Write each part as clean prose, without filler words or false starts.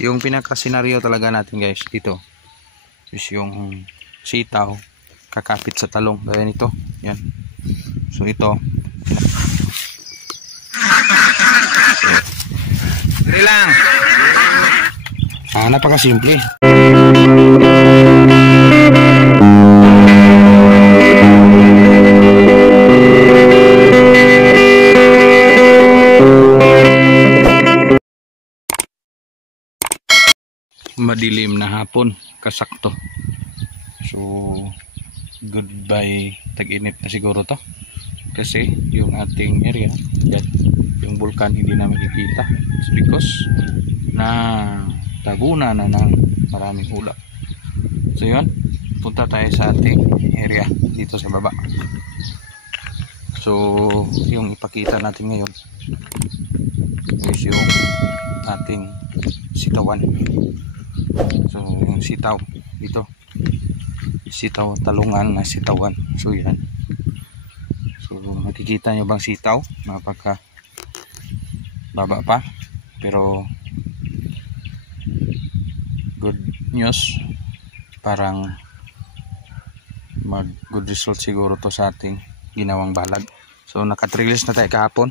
Yung pinaka senaryo talaga natin guys dito is yung sitaw kakapit sa talong gaya nito. Yan. So ito. Dali lang. Napakasimple. Madilim na hapon, kasakto. So goodbye tag-init na siguro to kasi yung ating area yan, yung bulkan hindi na makikita. It's because na taguna na ng maraming ulap. So yun, punta tayo sa ating area dito sa baba. So yung ipakita natin ngayon is yung ating sitawan. So yung sitaw dito, sitaw talungan na sitawan. So yan. So makikita nyo bang sitaw? Napaka baba pa, pero good news, parang mag good result siguro to sa ating ginawang balag. So naka-trellis na tayo kahapon,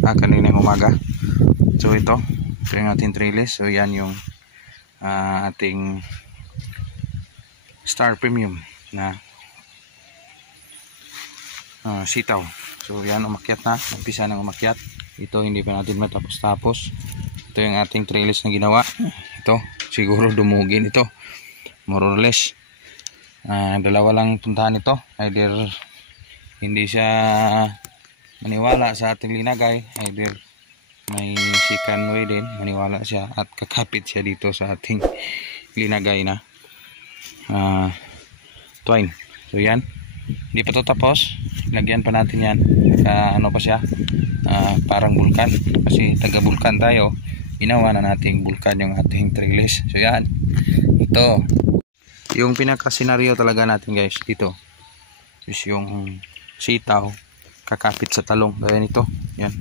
kaninang umaga. So ito yung ating trellis. So yan yung ating Star Premium na sitaw. So yan, umakyat na, umpisa nang umakyat. Ito hindi pa natin matapos-tapos. Ito yung ating trellis na ginawa. Ito siguro dumugin ito, more or less. Dalawa lang puntahan ito, either hindi siya maniwala sa ating linagay, either may second way din, maniwala siya at kakapit siya dito sa ating linagay na twine. So yan, hindi pa to tapos, lagyan pa natin yan. Ano pa siya, parang bulkan, kasi taga bulkan tayo, ginawa na nating bulkan yung ating trellis. So yan, ito yung pinaka senaryo talaga natin guys dito is yung sitaw kakapit sa talong gaya nito. Yan.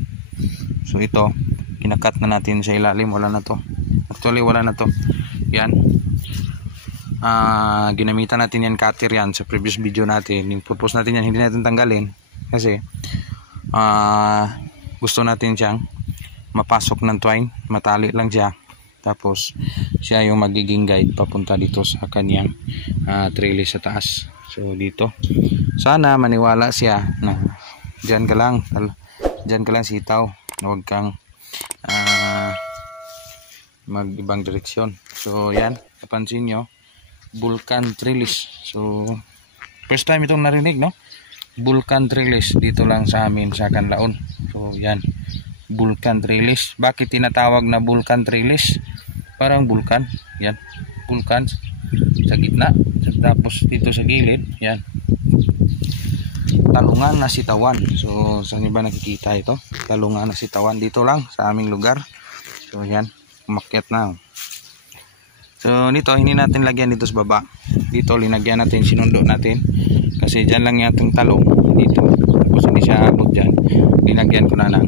So ito, kinakat na natin sa ilalim, wala na to. Actually wala na to. Yan. Ginamitan natin yan cutter yan sa previous video natin. Yung purpose natin yan, hindi natin tanggalin kasi gusto natin siyang mapasok ng twine, matali lang siya. Tapos siya yung magiging guide papunta dito sa kanyang trellis sa taas. So dito, sana maniwala siya na dyan ka lang sitaw, huwag kang mag ibang direksyon. So yan, napansin nyo, bulkan trellis. So first time itong narinig, no? Bulkan trellis dito lang sa amin sa Canlaon. So yan, bulkan trellis. Bakit tinatawag na bulkan trellis? Parang bulkan, yan, bulkan sa gitna, tapos dito sa gilid, yan, talungan na sitawan. So saan nyo ba nakikita ito? Talungan na sitawan dito lang sa aming lugar. So yan, umakyat na. So dito, hindi natin lagyan dito sa baba. Dito linagyan natin, sinundo natin. Kasi dyan lang yung ating talong dito. Tapos hindi siya abot dyan. Linagyan ko na ng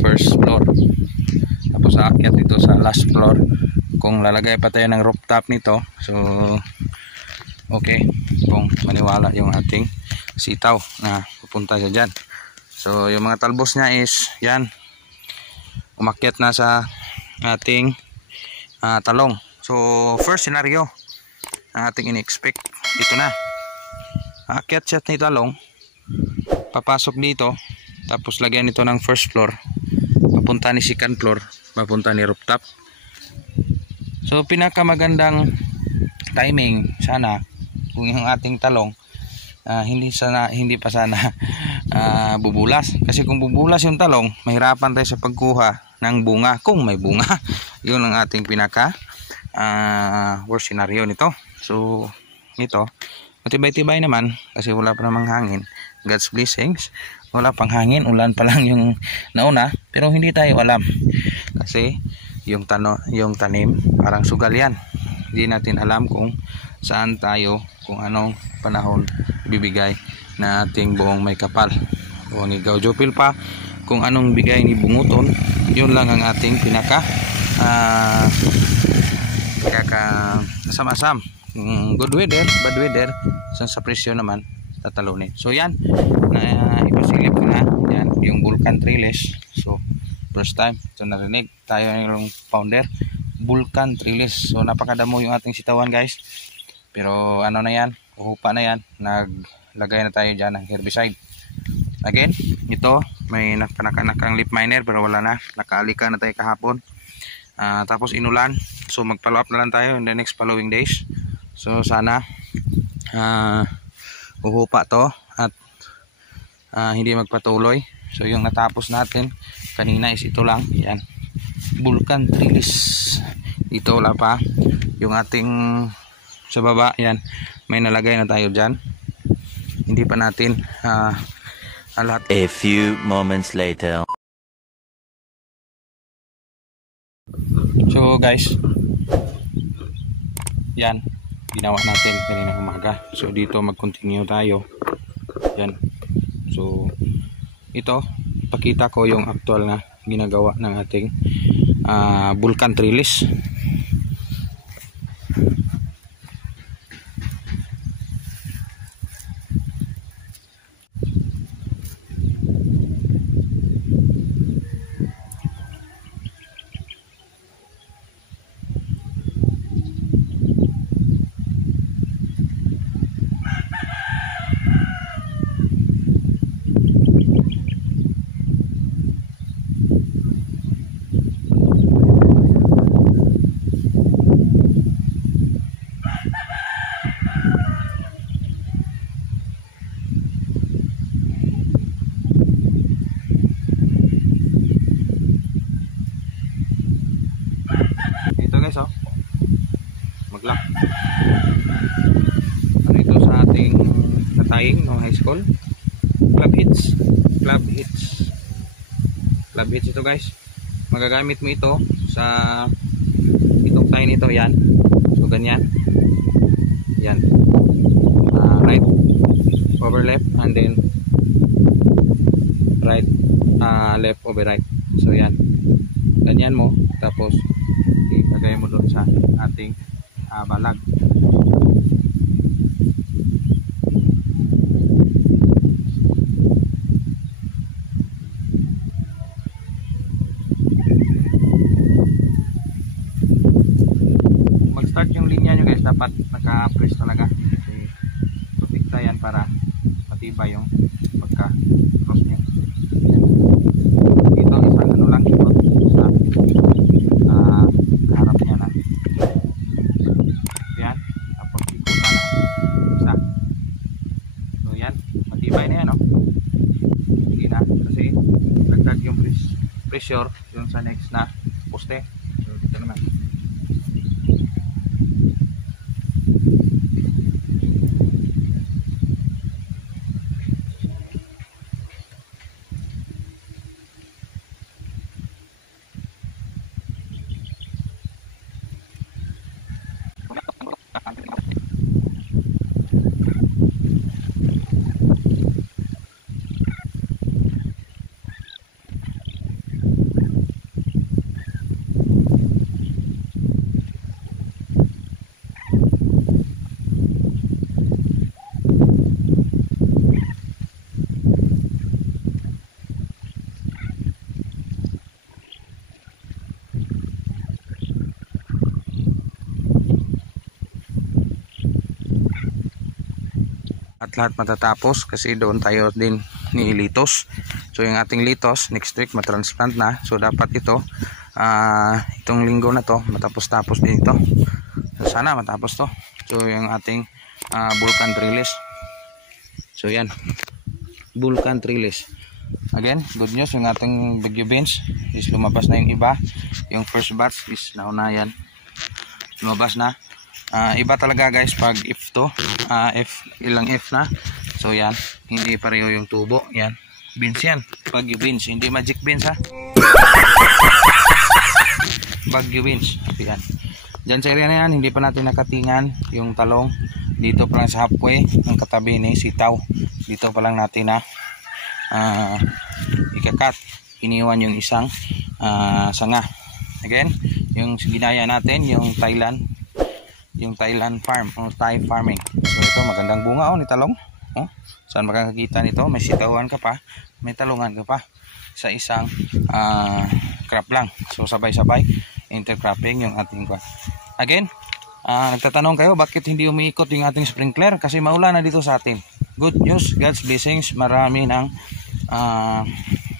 first floor. Tapos aakyat dito sa last floor. Kung lalagay pa tayo ng rooftop nito, so okay, kung maniwala yung ating sitaw na pupunta siya dyan. So yung mga talbos niya is yan, umakyat na sa ating talong. So first scenario ang ating in-expect, ito na, aakyat siya ni talong, papasok dito, tapos lagyan ito ng first floor, papunta ni second floor, papunta ni rooftop. So pinakamagandang timing sana kung yung ating talong hindi pa sana bubulas, kasi kung bubulas yung talong, mahirapan tayo sa pagkuha ng bunga kung may bunga. Yun ang ating pinaka worst scenario nito. So ito, matibay-tibay naman kasi wala pa namang hangin. God's blessings, wala pang hangin, ulan pa lang yung nauna, pero hindi tayo alam kasi yung tanim parang sugal yan. Hindi natin alam kung saan tayo, kung anong panahon bibigay na ating buong may kapal o ni Gaujopil pa, kung anong bigay ni Bunguton. Yun lang ang ating pinaka asam-asam. Good weather, bad weather, sa presyo naman tatalunin. So yan, ipasilip ko na yan, yung Vulcan Trellis. So first time ito narinig tayo yung founder Vulcan Trellis. So napakadamo yung ating sitawan guys, pero ano na yan, uhupa na yan, naglagay na tayo dyan ng herbicide. Again, ito may nakang leaf miner pero wala na, nakaalika na tayo kahapon. Tapos inulan, so mag-follow up na lang tayo in the next following days. So sana uhupa to at hindi magpatuloy. So yung natapos natin kanina is ito lang, yan, Vulcan Trellis. Dito wala pa yung ating sa baba, yan may nalagay na tayo dyan, hindi pa natin lahat. A few moments later. So guys, yan ginawa natin kanina umaga. So dito mag-continue tayo. Yan. So ito, ipakita ko yung actual na ginagawa ng ating Vulcan Trellis. Guys, maglak ano ito sa ating nataying ng high school, club hits ito guys. Magagamit mo ito sa itong tayo nito, yan. So ganyan, yan, right over left and then right left over right. So yan, ganyan mo, tapos ilagay mo doon sa ating balag. Mag-start yung linya nyo guys, dapat naka-press talaga. Protekta yan para matibay yung pagka-cross nyo. Ito isang ano lang ito sa harap niya na yan, tapos ikutan na isa. So yan, matibay na yan, no? Hindi na, kasi nagdag yung pressure yung sa next na poste. So dito naman at lahat matatapos kasi doon tayo din ni litos. So yung ating litos next week matransplant na, so dapat ito itong linggo na to matapos-tapos din ito. So sana matapos to. So yung ating Vulcan Trellis. So yan, Vulcan Trellis. Again, good news, yung ating bagyo beans is lumabas na yung iba. Yung first batch is nauna yan, lumabas na. Iba talaga guys pag if to ilang if na. So yan, hindi pareho yung tubo. Yan, beans yan, bagyo beans, hindi magic beans ha. Bagyo beans. Yan, dyan sa area na yan, hindi pa natin nakatingan yung talong. Dito pa lang sa halfway ng katabi ni sitaw, dito pa lang natin na ikakat. Iniwan yung isang sanga. Again, yung ginaya natin yung Thailand yung Thailand farm o Thai farming. So ito magandang bunga ni talong. Saan makakakita nito? May sitawan ka pa, may talungan ka pa sa isang crop lang. So sabay-sabay intercropping yung ating again. Nagtatanong kayo bakit hindi umiikot yung ating sprinkler? Kasi maulan na dito sa atin. Good news, God's blessings, marami nang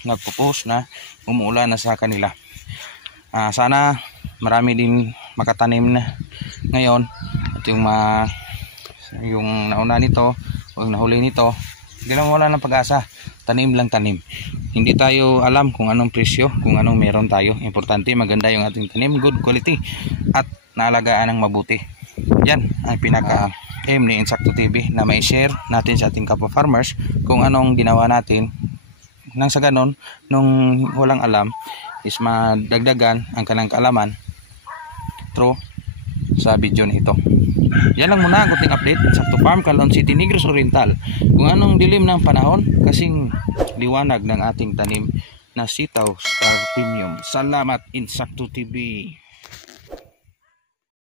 nagpo-post na umuulan na sa kanila. Sana marami din makatanim na ngayon at yung nauna nito o yung nahuli nito, hindi lang wala ng pag-asa, tanim lang tanim. Hindi tayo alam kung anong presyo, kung anong meron tayo. Importante maganda yung ating tanim, good quality at naalagaan ng mabuti. Yan ang pinaka-aim ni Insakto TV, na may share natin sa ating kapwa farmers kung anong ginawa natin nang sa ganon, nung walang alam is madagdagan ang kanang kaalaman through sa video nito. Yan lang muna ang kunting update sa Insakto Farm, Calon City, Negros Oriental. Kung anong dilim ng panahon, kasing liwanag ng ating tanim na sitaw Star Premium. Salamat Insakto TV.